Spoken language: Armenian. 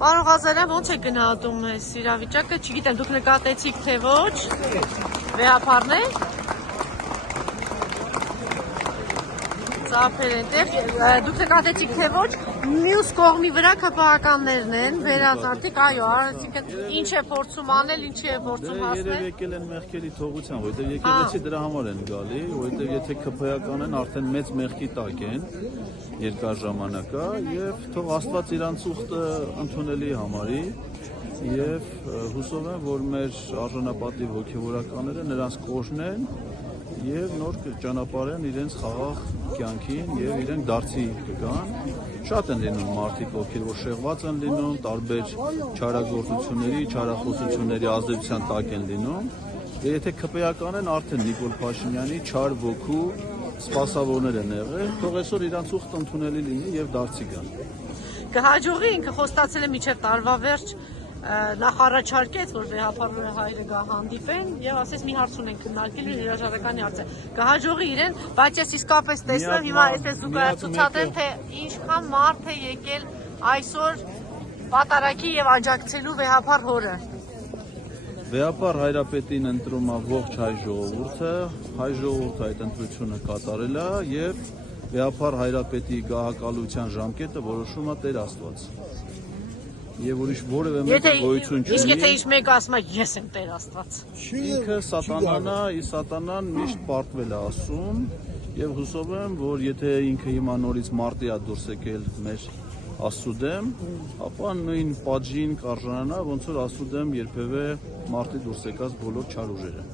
Պարոն Ղազարյան, ո՞նց է գնահատում այս իրավիճակը, չգիտեմ, դուք նկատեցիք թե ոչ, վեհապարն է, ծափեր են տեղ, դուք նկատեցիք թե ոչ, մյուս կողմի վրա ԿՊԱ-ականներն են, վերած արդիկ, այո, այսինքն ինչ է փորձում անել, ինչ է փորձում հասնել։ Երև եկել են մեղքերի թողության, որովհետև եկեղեցի դրա համար են գալի, որովհետև եթե ԿՊԱ-ական են, արդեն մեծ մեղքի տակ են երկար ժամանակա եւ թող Աստված իրանց ուխտը ընդունելի համարի եւ հուսով եմ, որ մեր արժանապատիվ հոգեվորականները նրանց կօրհնեն եւ նոր ճանապարհեն իրենց խաղաղ կյանքին եւ իրենք դարձի կգան։ Շատ են լինում մարդիկ, ովքեր որ շեղված են լինում, տարբեր չարագործությունների, չարախոսությունների ազդեցության տակ են լինում։ Եվ եթե ԿՊԱ-ական են, արդեն Նիկոլ Փաշինյանի չար ոգու սպասավորներ են եղել, թող այսօր իրանց ուխտը ընդունելի լինի եւ դարձի գան։ Կհաջողի ինքը խոստացել է մինչև տարվա վերջ նախարարչարկեց, որ վեհապարները հայրը գա հանդիպեն եւ ասես մի հարց ունեն քննարկել հրաժարականի հարցը։ Կհաջողի իրեն, բայց ես իսկապես տեսնում հիմա այսպես զուգացուցադրեմ, թե ինչքան մարդ է եկել այսօր պատարագի եւ աջակցելու վեհապար հորը։ Վեհապար Հայրապետին ընտրում է ողջ հայ ժողովուրդը, հայ ժողովուրդը այդ ընտրությունը կատարել է եւ վեհապար Հայրապետի գահակալության ժամկետը որոշում է Տեր Աստված։ Եվ ուրիշ որևէ մեկ գոյություն չունի։ Իսկ եթե ինչ մեկ ասում է ես եմ Տեր Աստված։ Ինքը սատանան է, իսկ սատանան միշտ պարտվել է ասում եւ հուսով եմ, որ եթե ինքը հիմա նորից մարտի է դուրս եկել մեր Աստծո դեմ, ապա նույն պատժին կարժանանա, ոնց որ Աստծո դեմ երբևէ մարտի դուրս եկած բոլոր չար ուժերը։